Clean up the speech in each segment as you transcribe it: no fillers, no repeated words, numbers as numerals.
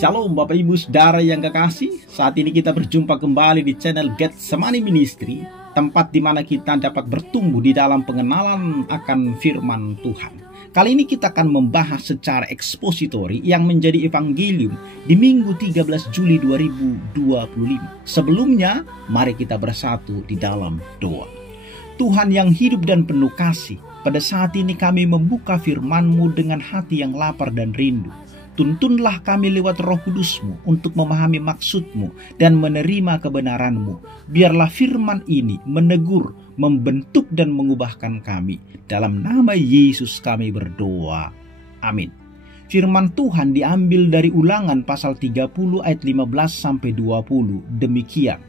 Shalom Bapak Ibu Saudara yang kekasih. Saat ini kita berjumpa kembali di channel Getsemani Ministry, tempat di mana kita dapat bertumbuh di dalam pengenalan akan firman Tuhan. Kali ini kita akan membahas secara ekspositori yang menjadi evangelium di Minggu 13 Juli 2025. Sebelumnya, mari kita bersatu di dalam doa. Tuhan yang hidup dan penuh kasih, pada saat ini kami membuka firman-Mu dengan hati yang lapar dan rindu. Tuntunlah kami lewat Roh Kudus-Mu untuk memahami maksud-Mu dan menerima kebenaran-Mu. Biarlah firman ini menegur, membentuk dan mengubahkan kami. Dalam nama Yesus kami berdoa. Amin. Firman Tuhan diambil dari Ulangan pasal 30 ayat 15-20. Demikian.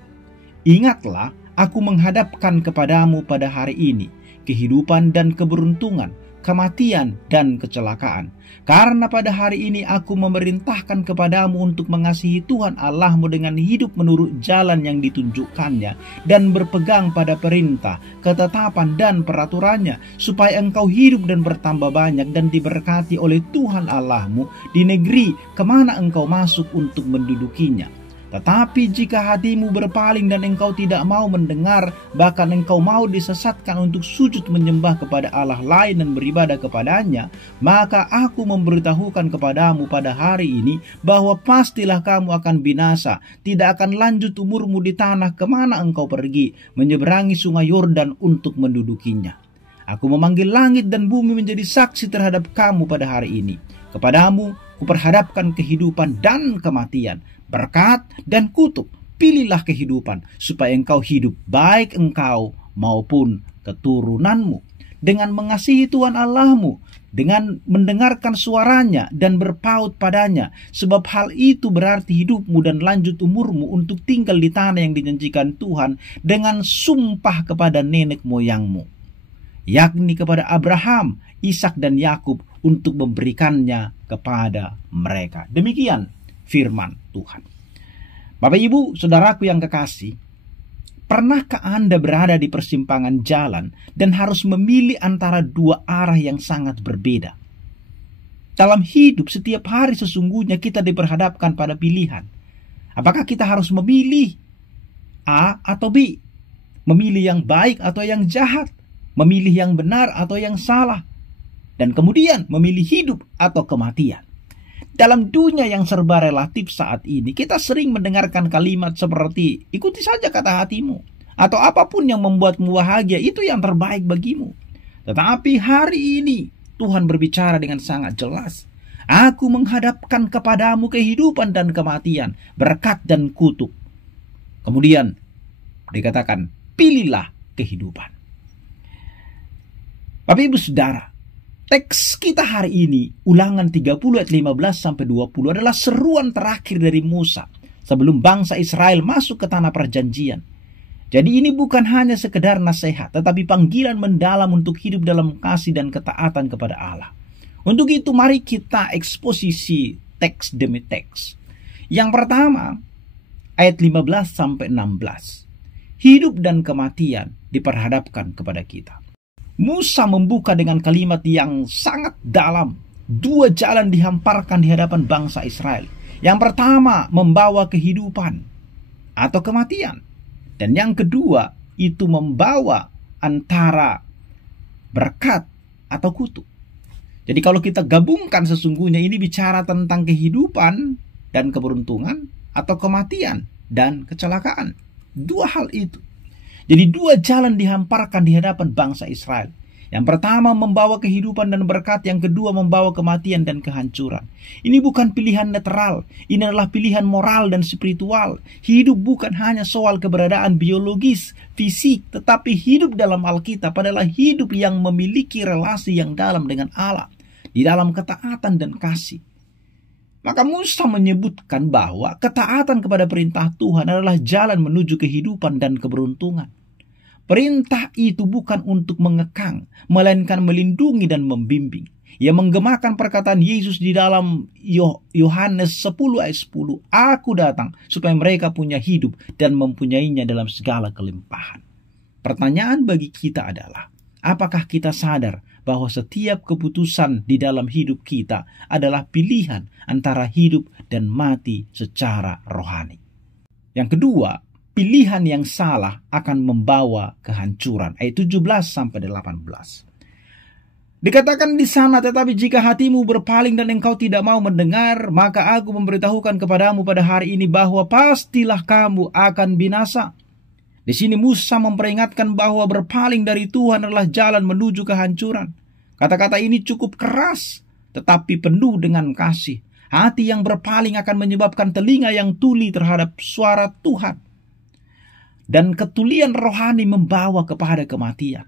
Ingatlah, aku menghadapkan kepadamu pada hari ini kehidupan dan keberuntungan, kematian dan kecelakaan. Karena pada hari ini aku memerintahkan kepadamu untuk mengasihi Tuhan Allahmu dengan hidup menurut jalan yang ditunjukkannya dan berpegang pada perintah, ketetapan dan peraturannya, supaya engkau hidup dan bertambah banyak dan diberkati oleh Tuhan Allahmu di negeri kemana engkau masuk untuk mendudukinya. Tetapi jika hatimu berpaling dan engkau tidak mau mendengar, bahkan engkau mau disesatkan untuk sujud menyembah kepada Allah lain dan beribadah kepadanya, maka aku memberitahukan kepadamu pada hari ini bahwa pastilah kamu akan binasa, tidak akan lanjut umurmu di tanah kemana engkau pergi, menyeberangi sungai Yordan untuk mendudukinya. Aku memanggil langit dan bumi menjadi saksi terhadap kamu pada hari ini. Kepadamu kuperhadapkan kehidupan dan kematian, berkat dan kutuk. Pilihlah kehidupan supaya engkau hidup, baik engkau maupun keturunanmu, dengan mengasihi Tuhan Allahmu, dengan mendengarkan suaranya dan berpaut padanya, sebab hal itu berarti hidupmu dan lanjut umurmu untuk tinggal di tanah yang dijanjikan Tuhan dengan sumpah kepada nenek moyangmu, yakni kepada Abraham, Ishak dan Yakub, untuk memberikannya kepada mereka. Demikian firman Tuhan. Bapak Ibu, saudaraku yang kekasih, pernahkah Anda berada di persimpangan jalan dan harus memilih antara dua arah yang sangat berbeda? Dalam hidup setiap hari sesungguhnya kita diperhadapkan pada pilihan. Apakah kita harus memilih A atau B? Memilih yang baik atau yang jahat? Memilih yang benar atau yang salah? Dan kemudian memilih hidup atau kematian. Dalam dunia yang serba relatif saat ini, kita sering mendengarkan kalimat seperti, ikuti saja kata hatimu, atau apapun yang membuatmu bahagia, itu yang terbaik bagimu. Tetapi hari ini, Tuhan berbicara dengan sangat jelas. Aku menghadapkan kepadamu kehidupan dan kematian, berkat dan kutuk. Kemudian, dikatakan, pilihlah kehidupan. Bapak Ibu Saudara, teks kita hari ini, Ulangan 30 ayat 15-20 adalah seruan terakhir dari Musa sebelum bangsa Israel masuk ke tanah perjanjian. Jadi ini bukan hanya sekedar nasihat, tetapi panggilan mendalam untuk hidup dalam kasih dan ketaatan kepada Allah. Untuk itu mari kita eksposisi teks demi teks. Yang pertama, ayat 15-16. Hidup dan kematian diperhadapkan kepada kita. Musa membuka dengan kalimat yang sangat dalam. Dua jalan dihamparkan di hadapan bangsa Israel. Yang pertama membawa kehidupan atau kematian. Dan yang kedua itu membawa antara berkat atau kutuk. Jadi kalau kita gabungkan sesungguhnya ini bicara tentang kehidupan dan keberuntungan atau kematian dan kecelakaan. Dua hal itu. Jadi dua jalan dihamparkan di hadapan bangsa Israel. Yang pertama membawa kehidupan dan berkat, yang kedua membawa kematian dan kehancuran. Ini bukan pilihan netral, ini adalah pilihan moral dan spiritual. Hidup bukan hanya soal keberadaan biologis, fisik, tetapi hidup dalam Alkitab adalah hidup yang memiliki relasi yang dalam dengan Allah, di dalam ketaatan dan kasih. Maka Musa menyebutkan bahwa ketaatan kepada perintah Tuhan adalah jalan menuju kehidupan dan keberuntungan. Perintah itu bukan untuk mengekang, melainkan melindungi dan membimbing. Ia menggemakan perkataan Yesus di dalam Yohanes 10 ayat 10. Aku datang supaya mereka punya hidup dan mempunyainya dalam segala kelimpahan. Pertanyaan bagi kita adalah, apakah kita sadar bahwa setiap keputusan di dalam hidup kita adalah pilihan antara hidup dan mati secara rohani. Yang kedua, pilihan yang salah akan membawa kehancuran. Ayat 17-18. Dikatakan di sana, tetapi jika hatimu berpaling dan engkau tidak mau mendengar, maka aku memberitahukan kepadamu pada hari ini bahwa pastilah kamu akan binasa. Di sini Musa memperingatkan bahwa berpaling dari Tuhan adalah jalan menuju kehancuran. Kata-kata ini cukup keras, tetapi penuh dengan kasih. Hati yang berpaling akan menyebabkan telinga yang tuli terhadap suara Tuhan. Dan ketulian rohani membawa kepada kematian.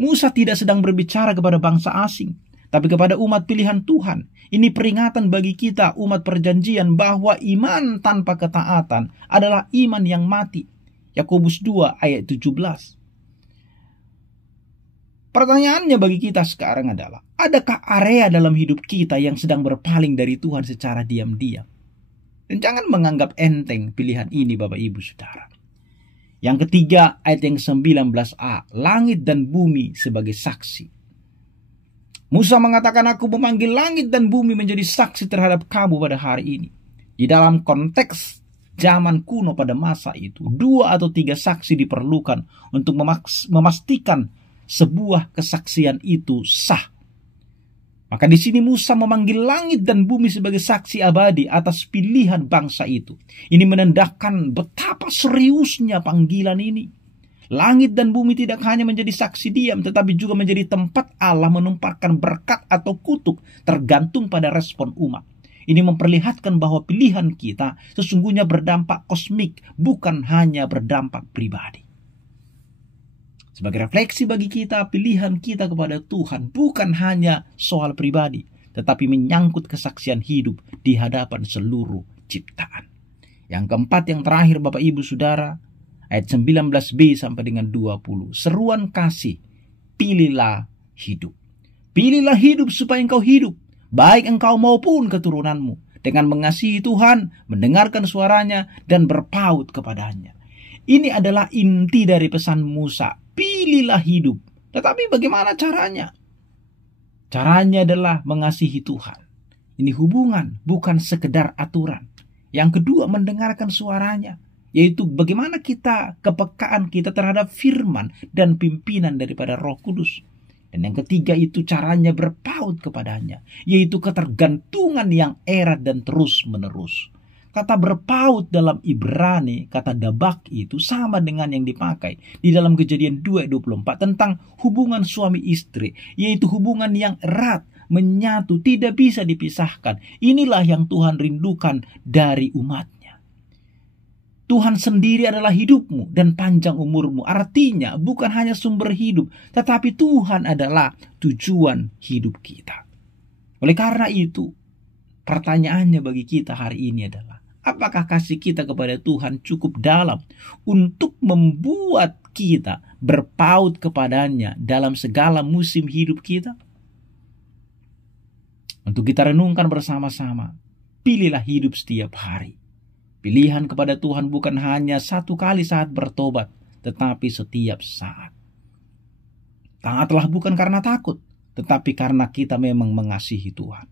Musa tidak sedang berbicara kepada bangsa asing, tapi kepada umat pilihan Tuhan. Ini peringatan bagi kita umat perjanjian bahwa iman tanpa ketaatan adalah iman yang mati. Yakobus 2 ayat 17. Pertanyaannya bagi kita sekarang adalah, adakah area dalam hidup kita yang sedang berpaling dari Tuhan secara diam-diam? Dan jangan menganggap enteng pilihan ini Bapak Ibu Saudara. Yang ketiga, ayat yang 19a, langit dan bumi sebagai saksi. Musa mengatakan, aku memanggil langit dan bumi menjadi saksi terhadap kamu pada hari ini. Di dalam konteks zaman kuno pada masa itu, 2 atau 3 saksi diperlukan untuk memastikan sebuah kesaksian itu sah. Maka di sini Musa memanggil langit dan bumi sebagai saksi abadi atas pilihan bangsa itu. Ini menandakan betapa seriusnya panggilan ini. Langit dan bumi tidak hanya menjadi saksi diam, tetapi juga menjadi tempat Allah menumpahkan berkat atau kutuk tergantung pada respon umat. Ini memperlihatkan bahwa pilihan kita sesungguhnya berdampak kosmik, bukan hanya berdampak pribadi. Sebagai refleksi bagi kita, pilihan kita kepada Tuhan bukan hanya soal pribadi, tetapi menyangkut kesaksian hidup di hadapan seluruh ciptaan. Yang keempat, yang terakhir Bapak Ibu Saudara, ayat 19b sampai dengan 20. Seruan kasih, pilihlah hidup. Pilihlah hidup supaya engkau hidup, baik engkau maupun keturunanmu, dengan mengasihi Tuhan, mendengarkan suaranya, dan berpaut kepadanya. Ini adalah inti dari pesan Musa. Pilihlah hidup. Tetapi bagaimana caranya? Caranya adalah mengasihi Tuhan. Ini hubungan, bukan sekedar aturan. Yang kedua, mendengarkan suaranya. Yaitu bagaimana kepekaan kita terhadap firman dan pimpinan daripada Roh Kudus. Dan yang ketiga itu caranya berpaut kepadanya. Yaitu ketergantungan yang erat dan terus menerus. Kata berpaut dalam Ibrani, kata dabak itu sama dengan yang dipakai di dalam Kejadian 2:24 tentang hubungan suami istri, yaitu hubungan yang erat, menyatu, tidak bisa dipisahkan. Inilah yang Tuhan rindukan dari umatnya. Tuhan sendiri adalah hidupmu dan panjang umurmu. Artinya bukan hanya sumber hidup, tetapi Tuhan adalah tujuan hidup kita. Oleh karena itu, pertanyaannya bagi kita hari ini adalah, apakah kasih kita kepada Tuhan cukup dalam untuk membuat kita berpaut kepadanya dalam segala musim hidup kita? Untuk kita renungkan bersama-sama, pilihlah hidup setiap hari. Pilihan kepada Tuhan bukan hanya satu kali saat bertobat, tetapi setiap saat. Taatlah bukan karena takut, tetapi karena kita memang mengasihi Tuhan.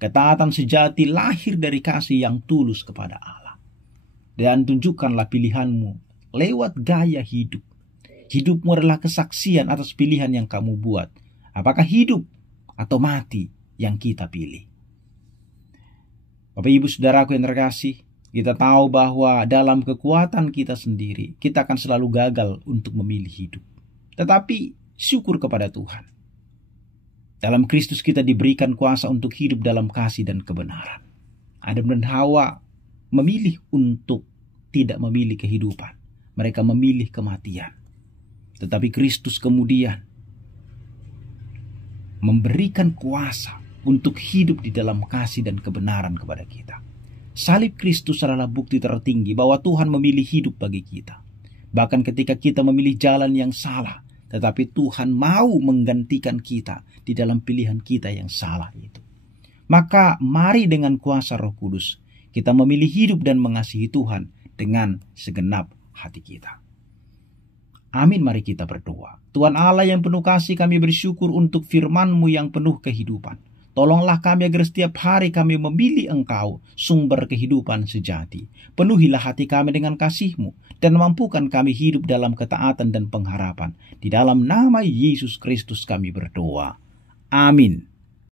Ketaatan sejati lahir dari kasih yang tulus kepada Allah. Dan tunjukkanlah pilihanmu lewat gaya hidup. Hidupmu adalah kesaksian atas pilihan yang kamu buat. Apakah hidup atau mati yang kita pilih? Bapak Ibu Saudaraku yang terkasih, kita tahu bahwa dalam kekuatan kita sendiri, kita akan selalu gagal untuk memilih hidup. Tetapi syukur kepada Tuhan. Dalam Kristus kita diberikan kuasa untuk hidup dalam kasih dan kebenaran. Adam dan Hawa memilih untuk tidak memilih kehidupan. Mereka memilih kematian. Tetapi Kristus kemudian memberikan kuasa untuk hidup di dalam kasih dan kebenaran kepada kita. Salib Kristus adalah bukti tertinggi bahwa Tuhan memilih hidup bagi kita. Bahkan ketika kita memilih jalan yang salah, tetapi Tuhan mau menggantikan kita di dalam pilihan kita yang salah itu. Maka mari dengan kuasa Roh Kudus kita memilih hidup dan mengasihi Tuhan dengan segenap hati kita. Amin, mari kita berdoa. Tuhan Allah yang penuh kasih, kami bersyukur untuk firman-Mu yang penuh kehidupan. Tolonglah kami agar setiap hari kami memilih Engkau, sumber kehidupan sejati. Penuhilah hati kami dengan kasih-Mu, dan mampukan kami hidup dalam ketaatan dan pengharapan. Di dalam nama Yesus Kristus kami berdoa. Amin.